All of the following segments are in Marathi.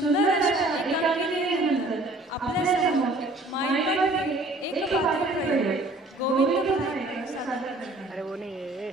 सुंदर अशा एकांकिकेनंतर आपल्यासमोर मायेमध्ये एक पात्र प्रयोग गोविंद भारेकर सादर करतात अरे वो नहीं है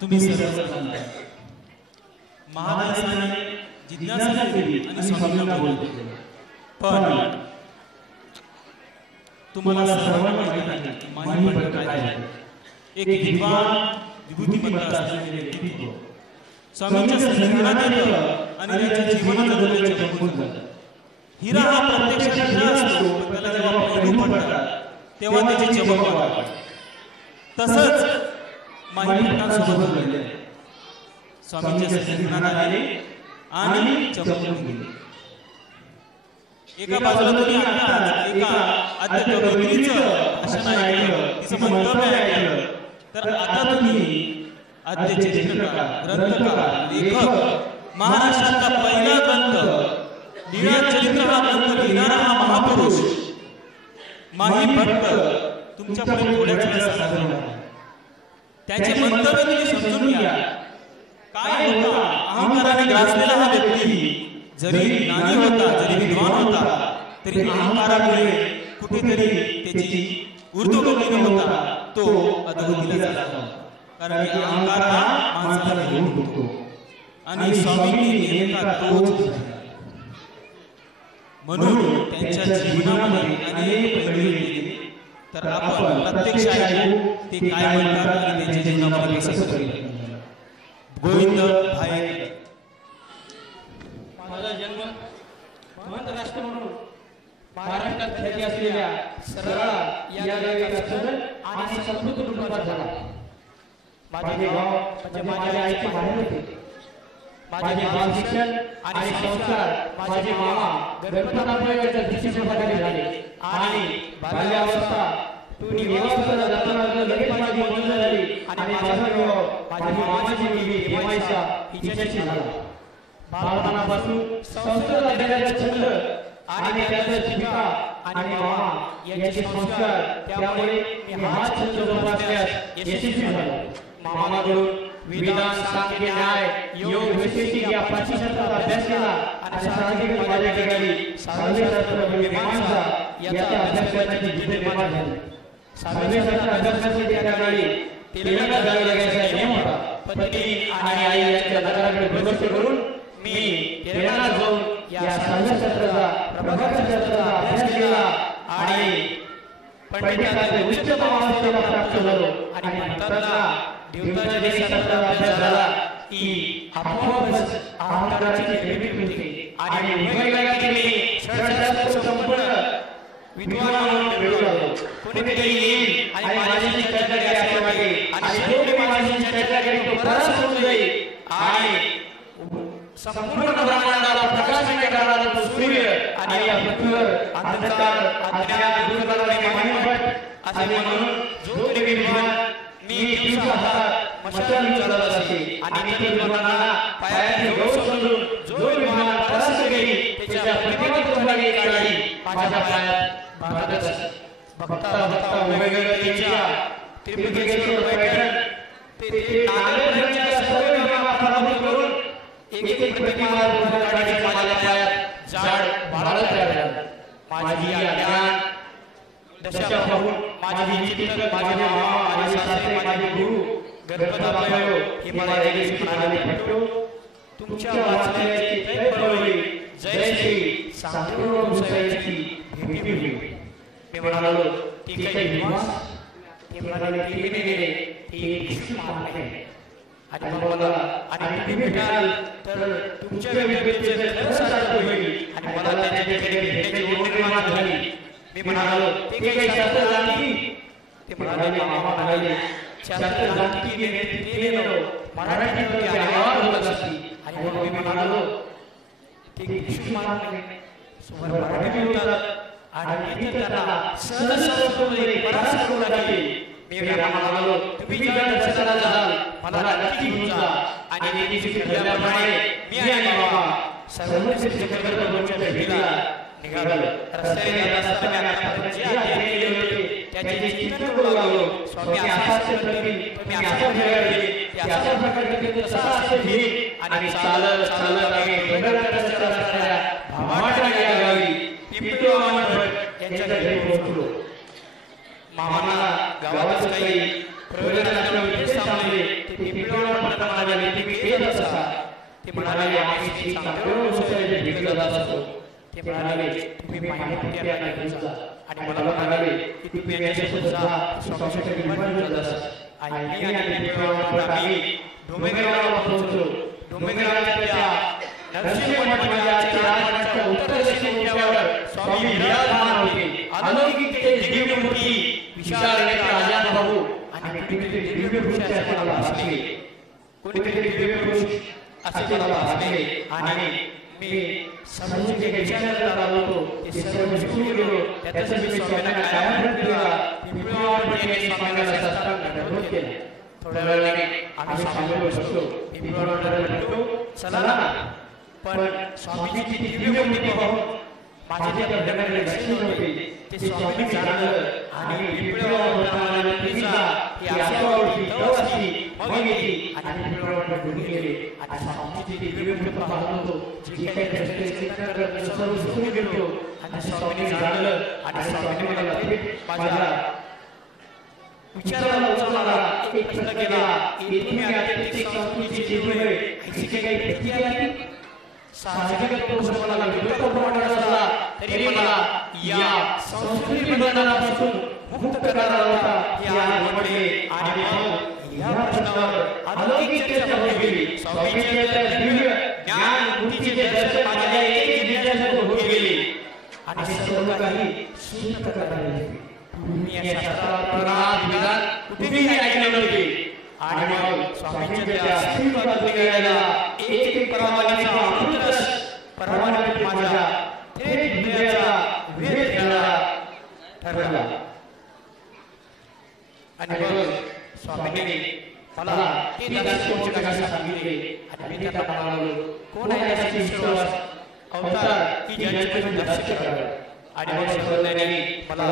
तुम्ही सर्व जाणता महाराजांनी जिज्ञासा केली आणि स्वामींना बोलले. पण तुम्हाला सर्वांना माहित आहे की माही भट्ट काय आहे? एक विद्वान विभूतिमंत असलेले व्यक्तित्व. स्वामींच्या येतं आणि त्याचे जीवन जगण्याचे बघून जातं हिरा हा प्रत्यक्षात हिरा असतो पण त्याला जेव्हा पैलू पडतात तेव्हा त्याची चमक तसंच माहितीसोबत घडले. स्वामींच्या संघात आले आणि चमकून गेले एका बाजूला तुम्ही एका भाषण ऐकलं तिचं मंतव्य ऐकलं. तर आता तुम्ही आद्य चरित्रकार ग्रंथकार लेखक महाराष्ट्रातला पहिला ग्रंथ लीळा चरित्र हा ग्रंथ लिहिणारा हा महापुरुष. माही भट्ट तुमच्यापुढे थोड्याच सादर होणार. त्याचे मंतव्य तुम्ही समजून घ्या. काय होता? अहंकाराने ग्रासलेला हा व्यक्ती. जरी ज्ञानी होता जरी विद्वान होता तरी अहंकारामुळे कुठेतरी त्याची ऊर्ध्वगती न होता तो अधोगतीला जातो कारण की अहंकार हा माणसाला घेऊन होतो आणि स्वामींनी नेमका तोच. म्हणून त्यांच्या जीवनामध्ये अनेक पैलू तर आपण प्रत्यक्ष ऐकू ते काय म्हणतात आणि त्यांच्या जीवनामध्ये कसं घडलं. गोविंद भायेकर माझा जन्म महंत राष्ट्र म्हणून महाराष्ट्रात ख्याती असलेल्या सरळा या गावी आणि समृद्ध कुटुंबात झाला. माझे गाव म्हणजे माझ्या आईचे बाहेर होते. माझे गाव शिक्षण आणि संस्कार माझे मामा गणपताबाईच्या शिक्षणाखाली झाले. आणि बाल्यावस्था तुम्ही व्यवस्थेला जाताना लगेच माझी बंद झाली. आणि माझा विवाह माझ्या मामाची मुलगी हेमाईशा हिच्याशी झाला. बालपणापासून संस्कृत अध्ययनाचा छंद आणि त्याचा जीविका आणि मामा याचे संस्कार त्यामुळे मी हा छंद जोपासण्यास यशस्वी झालो. मामाकडून विधान सांख्य न्याय योग वैशेषिक या पाचही शास्त्राचा अभ्यास केला आणि साहजिक माझ्या ठिकाणी साधवेशास्त्र म्हणजे मीमांसा याचा अभ्यास करण्याची जिद्द निर्माण झाली. साधवेशास्त्र अभ्यासासाठी त्या काळी तेलंगणा जावे लागायचा नियम होता. पत्नी आणि आई यांच्या नगराकडे दुर्लक्ष करून मी तेलंगणा जाऊन या साधवेशास्त्राचा प्रभाकरशास्त्राचा अभ्यास केला आणि पंडितांचे उच्च अवस्थेला प्राप्त झालो आणि नंतरला देवताच्या देशाचा झाला की आपोआपच अहंकाराची निर्मिती होते. आणि वेगवेगळ्या केली षडशास्त्र संपूर्ण विद्वान म्हणून मिळू लागलो कोणीतरी येईल आणि माझ्याशी चर्चा करेल असे आणि जो कोणी माझ्याशी चर्चा करेल तो होऊन जाईल. आणि संपूर्ण ब्रह्मांडाला प्रकाशित करणारा तो सूर्य आणि या पृथ्वीवर अंधकार अज्ञान दूर करणारे माहिती असे म्हणून जो देवी विमान मी दिवसा हातात मशाल चालत असे. आणि ते विमानाला पायाचे गौर समजून जो विमान परास्त घेईल त्याच्या प्रतिमा तुम्हाला काळी माझ्या पायात भारतच असे. बघता बघता वेगवेगळ्या त्रिपुरेश्वर पैठण ते नागरिकांच्या सर्व नियमा पराभूत करून माझी अज्ञान दशा पाहून माझी चिंतन माझे मामा माझे सासरे माझे गुरु गणपताबायो हे मला एकच म्हणाले भेटतो तुमच्या वाचण्याची जय फळवली जय श्री सांगरूळ मुसाईची भेटी होईल. मी म्हणालो ती काही विश्वास ते म्हणाले ठीक आहे गेले ती आहे आणि मग मला आणि तुम्ही भेटाल तर तुमच्या होईल आणि मला त्यांच्या ठिकाणी भेटण्याची ओढ निर्माण झाली मी म्हणालो ते काही शास्त्र जाणती ते म्हणाले मामा म्हणाले शास्त्र जाणती की नेते मराठीमध्ये अनावर होत असती आणि मग मी म्हणालो ते कृषी मानव मराठी होतात आणि इथे त्यांना सहज सहज परास करू लागले मी रामा म्हणालो तुम्ही ज्या दर्शनाला जाल मला नक्की घेऊन जा आणि नेहमीची ठरल्याप्रमाणे मी आणि भेटीला निघालो. रस्त्याने जात असताना मी जे अध्ययन केले होते त्याचे लागलो स्वामी तुम्ही तसा असेल आणि चालत चालत आम्ही असणाऱ्या गावी पिंपरी वामन यांच्या घरी पोहोचलो. काही प्रयोजनाच्या विशेष सांगले ते येत ते म्हणाले आम्ही जात असतो. ते म्हणाले तुम्ही घेऊन जा. आणि मला म्हणाले की आणि मी आणि नरसिंह उत्तर दक्षिण स्वामी विराजमान होते. अलौकिक ते विशाल आजाद भाऊ आणि कुणीतरी दिव्य पुरुष असे मला भासले कुणीतरी दिव्य पुरुष असे मला भासले आणि मी समजून जे विचार करत आलो होतो ते सर्व विसरून गेलो त्याचा मी स्वामींना कायम दिला पिंपळवाड यांनी स्वामींना साष्टांग दंडवत केला थोड्या वेळाने आम्ही स्वामीवर बसलो पिंपळवाड भेटलो चला ना पण स्वामीची दिव्य मूर्ती पाहून माझे त्या भजनाकडे दर्शन होते ते स्वामींनी जाणलं आणि पिंपळावर होताना व्यक्तीचा ही आसवावरती दव असती मग येते आणि पिंपळावर ढुकून गेले आणि स्वामीची ती दिव्य मूर्ती पाहत होतो जे काही दर्शन चिंतन करत होतो, सर्व विसरून गेलो आणि स्वामींनी जाणलं आणि मला थेट माझ्या विचाराला उचलणारा एक प्रश्न केला की तुम्ही आध्यात्मिक संस्कृतीची जीवन काही आहे साहजिकच तो प्रश्न मला विरोध वाटत असला तरी मला या संस्कृती बंधनापासून मुक्त करणारा होता हे आज म्हटले आणि मग या प्रश्नावर अलौकिक चर्चा होत गेली स्वामींचे तर दिव्य ज्ञान मूर्तीचे दर्शन माझ्या एक विद्यार्थ्यात होत गेले आणि सर्व काही शुद्ध करता येते मी या शास्त्रात पुराणात वेदात कुठेही ऐकले नव्हते आणि मग स्वामींच्या त्या आशीर्वाद मिळालेला एक एक परमात्म्याचा अमृतरस परमात्म्यात माझ्या थेट हृदयाचा वेध घेणारा ठरला आणि मग स्वामींनी मला ते दादाची कहाणी सांगितले आणि मी त्यांना म्हणालो कोण आहे त्याची विश्वास अवतार की ज्यांचे तुम्ही दर्शन करावे आणि मग सर्वज्ञानी मला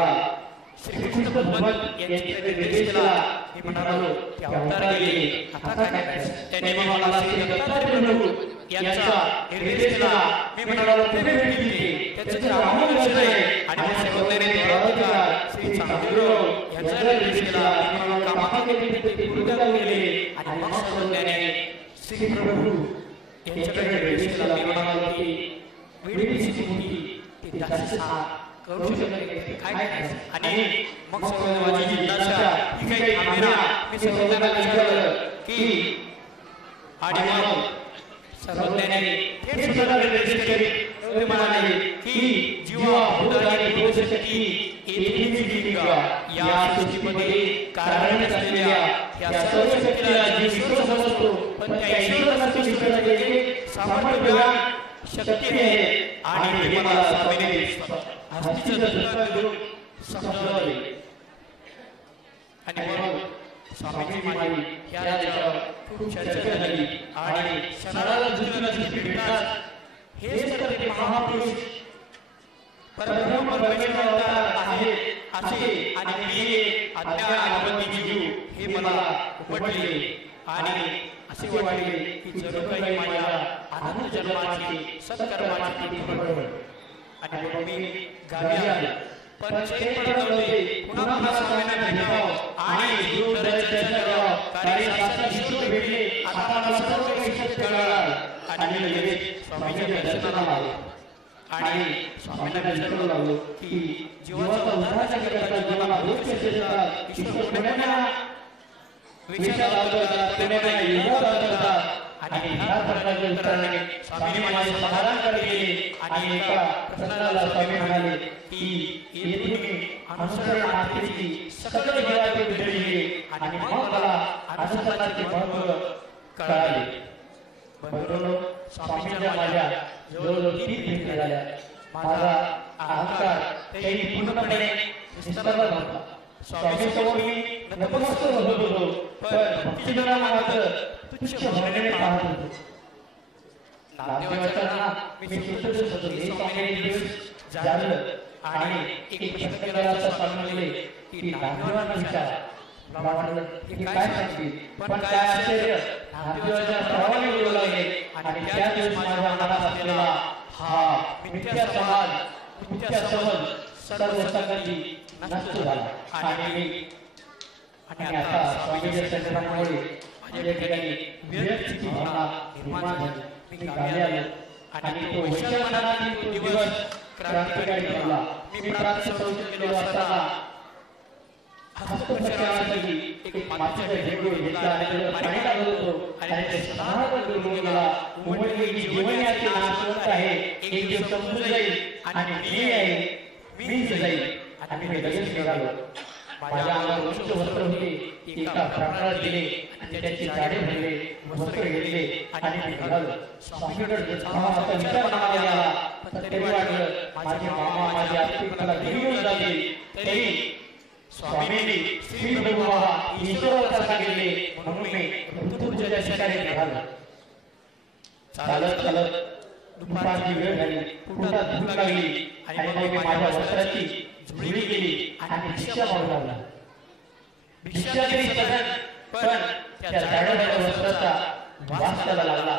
श्रीकृष्ण भगवंत यांच्याकडे निर्देश केला मी म्हणालो की अवतार गेले आता काय करायचं त्यांनी मग मला श्री दत्तात्रय प्रभू यांचा निर्देश केला मी म्हणालो ते भेट दिली त्याचे जे रामदर्शन आहे आणि मग सर्वज्ञानी देवाधिकार श्री चांदेराव यांचा निर्देश केला मी म्हणालो कामाला गेले ते गुरुगाव गेले आणि मग सर्वज्ञानी श्री प्रभू यांच्याकडे निर्देश केला मी म्हणालो की वेळीची मुठी ती दासी सा करू शकत नाही काय करायचं आणि मग सर्व माझी जिज्ञासा ही काही थांबेना मी सर्वजणांना विचारलं की आणि मग सर्वज्ञानी थेट स्वतःला निर्देश करीत ते म्हणाले की जीवा भूत आणि भूतशक्ती येथेच जीविका या सृष्टीमध्ये कारणच असलेल्या या सर्व शक्तीला जी ईश्वर समजतो. पण त्या ज्ञान शक्ती आहे. आणि आणि खूप चर्चा झाली आणि भेटतात हेच तर ते महापुरुष परब्रह्म अवतार आहे असे आणि मी अज्ञान अनुभवी जीव हे मला उपटले आणि असे वाटले की जणू काही माझ्या आनंद जन्माची सत्कर्माची फळ आणि मग मी गावी आलो पण पडत नव्हते पुन्हा पुन्हा स्वामींना भेटावं आणि जीव करावं भेटले आता मला सर्व सत्य कळालं आणि लगेच स्वामींच्या दर्शनाला आलो आणि स्वामींना विचारू लागलो की जीवाचा करता जीवाला भूत कसे येतात ईश्वर कोणाला विचार करतात कोणाला योगा करतात आणि या प्रश्नाच्या उत्तराने स्वामीने माझे समाधान केले आणि एका प्रश्नाला स्वामी म्हणाले की येथे मी अनुसरण मातेची सकल जीवाचे विढळले आणि मग मला अनुसरणाचे महत्त्व कळाले. बंधूंनो स्वामींच्या माझ्या जवळजवळ तीन भेटी झाल्या. माझा अहंकार काही पूर्णपणे निस्तरला नव्हता स्वामी समोर मी नतमस्तक होत होतो पण भक्तिजनाला मात्र तुच्छ भावनेने पाहत होतो नामदेवाच्यांना मी सुखदच होतो हे स्वामीने दिवस जाणलं आणि एक प्रश्न केला असता स्वामी की नामदेवांना विचार. मला वाटलं हे काय सांगतील? पण काय आश्चर्य नामदेवाच्या प्रभावाने बोलू लागले आणि त्याच दिवस माझ्या मनात असलेला हा मिथ्या समाज मिथ्या समज सर्व संगती नष्ट झाला. आणि मी आणि आता स्वामीच्या संकटामुळे माझ्या ठिकाणी भावना निर्माण झाली मी गावी आलो. आणि तो तो दिवस क्रांतिकारी ठरला. मी असताना एक मातीचा ढेकूळ घेतला आणि त्याला पाणी आणि ते गेला. नाशवंत आहे एक दिवस जाईल आणि मी आहे मीच जाईल. आणि मी लगेच निघालो. माझ्या अंगावर उच्च वस्त्र होते. एका ब्राह्मणाला दिले आणि त्याची जाडे भरले वस्त्र घेतले आणि ते निघालो स्वामीकडे जेव्हा विचार मनामध्ये आला पण तरी वाटलं माझे मामा माझे आत्ते मला घरी घेऊन जातील. तरी स्वामींनी श्री ब्रह्मा ईश्वर सांगितले म्हणून मी ऋतुपूजेच्या ठिकाणी निघालो. चालत चालत दुपारची वेळ झाली. पोटात भूक लागली आणि मग मी माझ्या वस्त्राची झुळी गेली आणि भिक्षा मागू लागला. भिक्षा तरी पण त्या झाडाच्या वस्त्राचा वास त्याला लागला.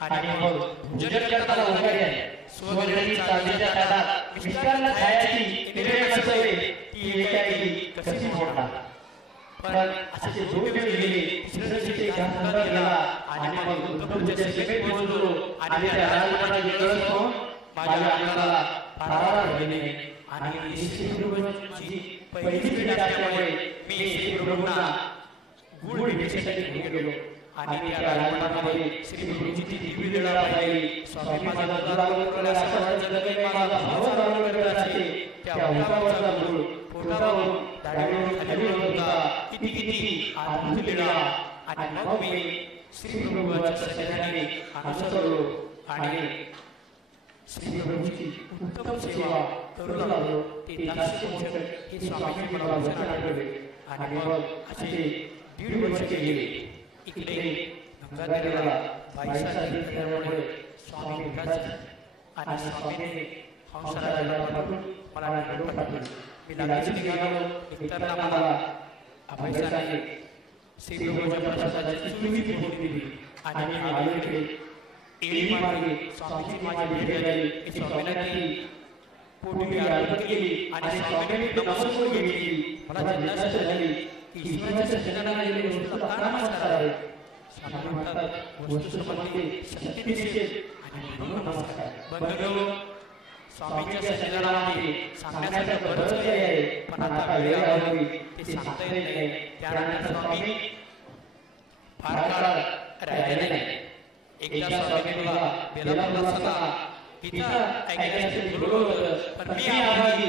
आणि मग भोजन करताना उघाडी आली चांदीच्या ताटात भिक्षांना खायची निर्णय नसावे ती एकाएकी कशी मोडणार? पण असे दोन दिवस गेले गेला. आणि मग पोहोचलो आणि त्या माझ्या अंगाला पारावार आणि पहिली भेट असल्यामुळे मी श्रीप्रभूंना गुढ भेटीसाठी घेऊन गेलो. आणि त्या राजमातामध्ये श्रीप्रभूंची दिव्य लीला पाहिली स्वामी माझा माझा करत त्या गुळ पोटावरून खाली होता. किती किती? अद्भुत आणि मग मी श्रीप्रभूंच्या सन्निधानी अनुसरलो आणि श्रीप्रभूंची उत्तम सेवा करू लागलो ते दास्य मोक्षण हे स्वामी मला वचन आठवले आणि मग असे दीड वर्ष गेले इकडे गंगाधराला बाईचा दिन केल्यामुळे स्वामी विकास आणि स्वामीने हंसाला पाठवून मला निरोप पाठवले मी लागेच निघालो निघताना मला अभयसाने श्रीप्रभूच्या प्रसादाची चुली फोडून दिली आणि मी आलो इकडे एळी मार्गे स्वामीची माझी भेट झाली की स्वामींनी पोटी अर्पण केली आणि नमस्कार घेतली मला जिज्ञासा झाली की ईश्वराच्या गेलेली का नमस्कार आहे स्वामी म्हणतात वस्तू संबंधी सत्य दिसेल आणि म्हणून नमस्कार. बंधू सांगण्याचं बरंच काही आहे पण आता वेळ ते सांगता येत नाही. त्यानंतर स्वामी फार काळ राहिले नाही. एकदा स्वामी बेलापूरला तिथं ऐकायचं बोलवलं होतं. पण मी आभारी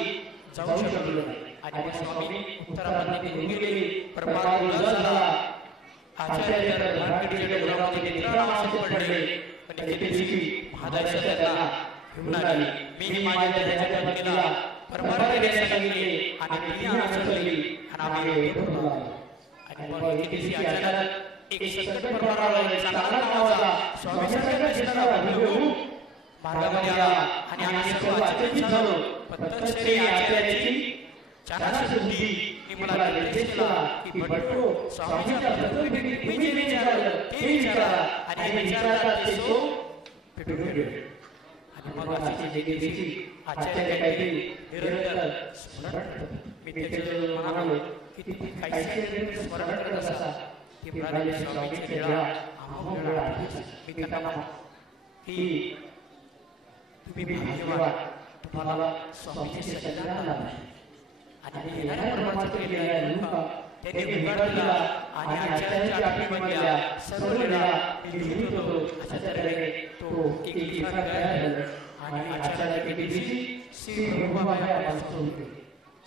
जाऊ शकलो नाही. आणि स्वामी उत्तरामध्ये निघून गेले प्रभात उजाड झाला आचार्य धर्माकडे गुलामध्ये निद्रामास पडले. पण एके दिवशी महादासाच्या त्यांना घेऊन आली. मी माझ्या दैनाच्या पत्नीला परमार्थ देण्यास सांगितले. आणि तिने अनुसरली आणि आम्ही येतो आणि मग एके दिवशी अचानक एक संकट चांगला नावाचा मार्गामध्ये आला आणि आम्ही सर्व आचरित झालो पतंजली आचार्याची चानाशुद्धी ही मला निर्देश केला की भटको स्वामीच्या प्रकृतीत मी जे विचारलं ते विचारा आणि हे विचारतात ते सो पेटून गेले आणि मग अशी जगेची आचार्य काहीतरी निरंतर स्मरण. मी त्याच्याजवळ म्हणालो की ती काहीतरी स्मरण करत असा की म्हणाले स्वामीची अमोघ लीला आहे. मी त्यांना की तुम्ही तुम्हाला स्वामीची सज्जना आणि येणाऱ्या परमात्म्याचे लीला लिहून त्यांनी विभाग दिला आणि आचार्याच्या आठवणीमधल्या सर्व लीला मी लिहित होतो अशा तऱ्हेने तो एक लिखाण तयार आणि आचार्य दिवशी श्री ब्रह्माबाई वाचतो होते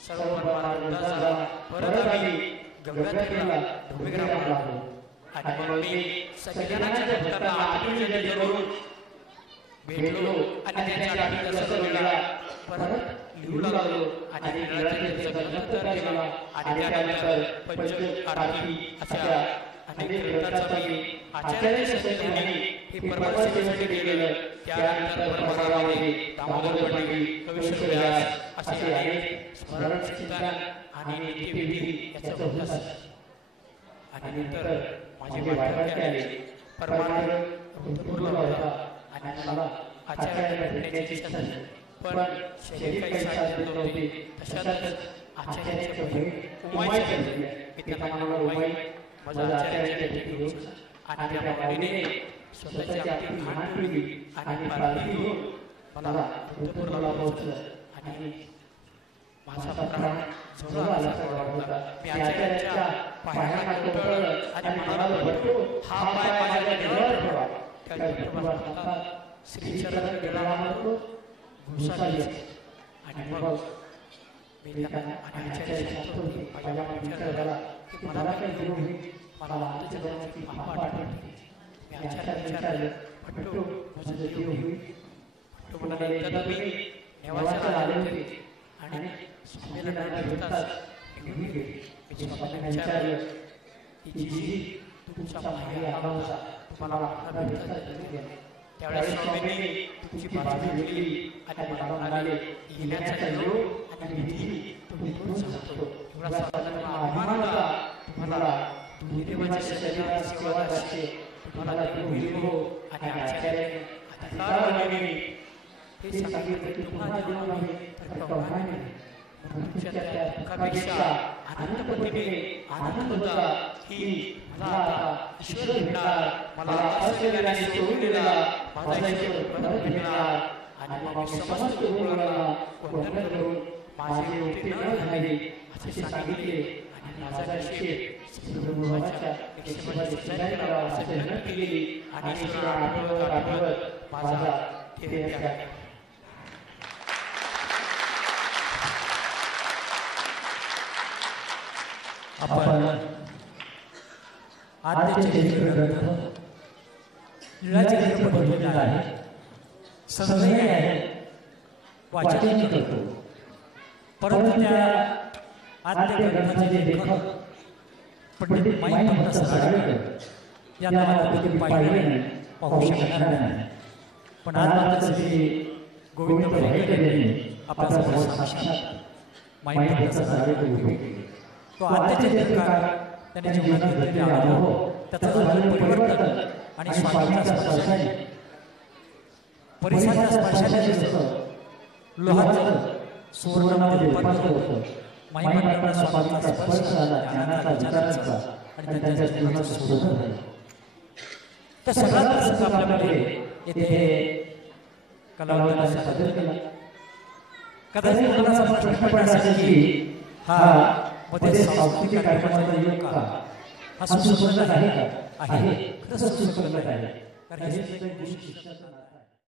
सर्व परमार्थ झाला परत आम्ही गंगातीला धोबीग्रामला आलो आणि मग मी सज्जनाच्या भक्तांना आठवणी करून भेटलो आणि त्यांच्या सर्व लीला परत लिहू लागलो आणि लीलाचे जगन्नाथ तयार केला आणि त्यानंतर पंच आरती अशा अनेक ग्रंथांचा मी आचार्याच्या सन्निधानी हे परमसेवेसाठी केलेलं त्यानंतर परमारामध्ये दामोदर पंडित कवीश्वर व्यास असे अनेक स्मरण चिंतन आणि नित्यविधी याचा अभ्यास आणि नंतर माझे वाटते आले ऋतुपूर्व होता आचार्य भेटण्याची इच्छा झाली पण शरीर काही साथ देत तशातच झाली मी त्यांना म्हणालो उमाई माझा आणि त्या स्वतःची आपली घाण आणि पालखी घेऊन मला बुद्धपूरला पोहोचलं. आणि माझा प्राण होता. मी आचार्याच्या आणि म्हणालो हा पाय माझ्या देवावर ठेवा त्या विठोबा म्हणतात श्री चरण गेला म्हणतो घुसाली आणि मग मी त्यांना आणि आचार्याची सांगत होती माझ्या विचार झाला की मला काही देऊ नये मला आमच्या जगाची पापा आठवते मी आचार्य विचारलं भट्टू माझं देव होईल भट्टू म्हणाले एकदा तुम्ही नेवासाला आले होते आणि स्वामीला न भेटताच निघून गेले मी स्वामीला विचारलं की जी तुमचा मागे आला होता तुम्हाला मला भेटताच निघून गेला त्यावेळेस स्वामींनी तुमची बाजू घेतली आणि मला म्हणाले येण्याचा योग आणि विधी तुम्ही करून सांगतो एवढा साधा तुम्हाला अभिमान होता तुम्हाला तुम्ही देवाच्या शरीरात सेवा करते तुम्हाला देव हिरो हो आणि आचार्याने अधिकार मागितले हे सांगितले की तुम्हाला देव नाही तर प्रमाण नाही तुमच्या त्या दुःखापेक्षा आनंद पद्धतीने आनंद होता की मला आता ईश्वर भेटणार मला असलेल्याने सोडून दिला माझा ईश्वर परत भेटणार आणि मग मी समस्त गुरुंना वंदन करून माझी मुक्ती न झाली असे सांगितले आणि माझा निषेध सद्गुरुवाच्या निक्षेपाची विचार करावा असे विनंती केली आणि ईश्वर आठवत आठवत माझा देह त्याग केला. आपण आद्यचे चरित्र ग्रंथ लीळाचरित्र बनवलेलं आहे संग्रही आहे वाचन करतो. परंतु त्या आद्य ग्रंथाचे लेखक पंडित माई पंत यांना मात्र पाहिले नाही पाहू शकणार नाही. पण आज मात्र श्री गोविंद भाईकर यांनी आपल्यासमोर साक्षात माई पंत उभे केले. तो आद्याचे त्याने जीवनात घेतलेले अनुभव त्याचं झालेलं परिवर्तन आणि स्वामीच्या स्पर्शाने. परिसराच्या स्पर्शाने जसं लोहाचं सुवर्णामध्ये रूपांतर होतं महिमांना स्वामीचा स्पर्श झाला ज्ञानाचा विचारांचा आणि त्यांच्या जीवनाचं सुधारण झालं. तर सगळ्या प्रसंग आपल्याकडे येथे कलावंतांनी सादर केला. कदाचित तुम्हाला प्रश्न पडण्यासाठी की हा मध्ये सांस्कृतिक कार्यक्रमाचा योग का? हा सुसंगत आहे का? आहे. खरंच सुसंगत आहे कारण हे शिक्षण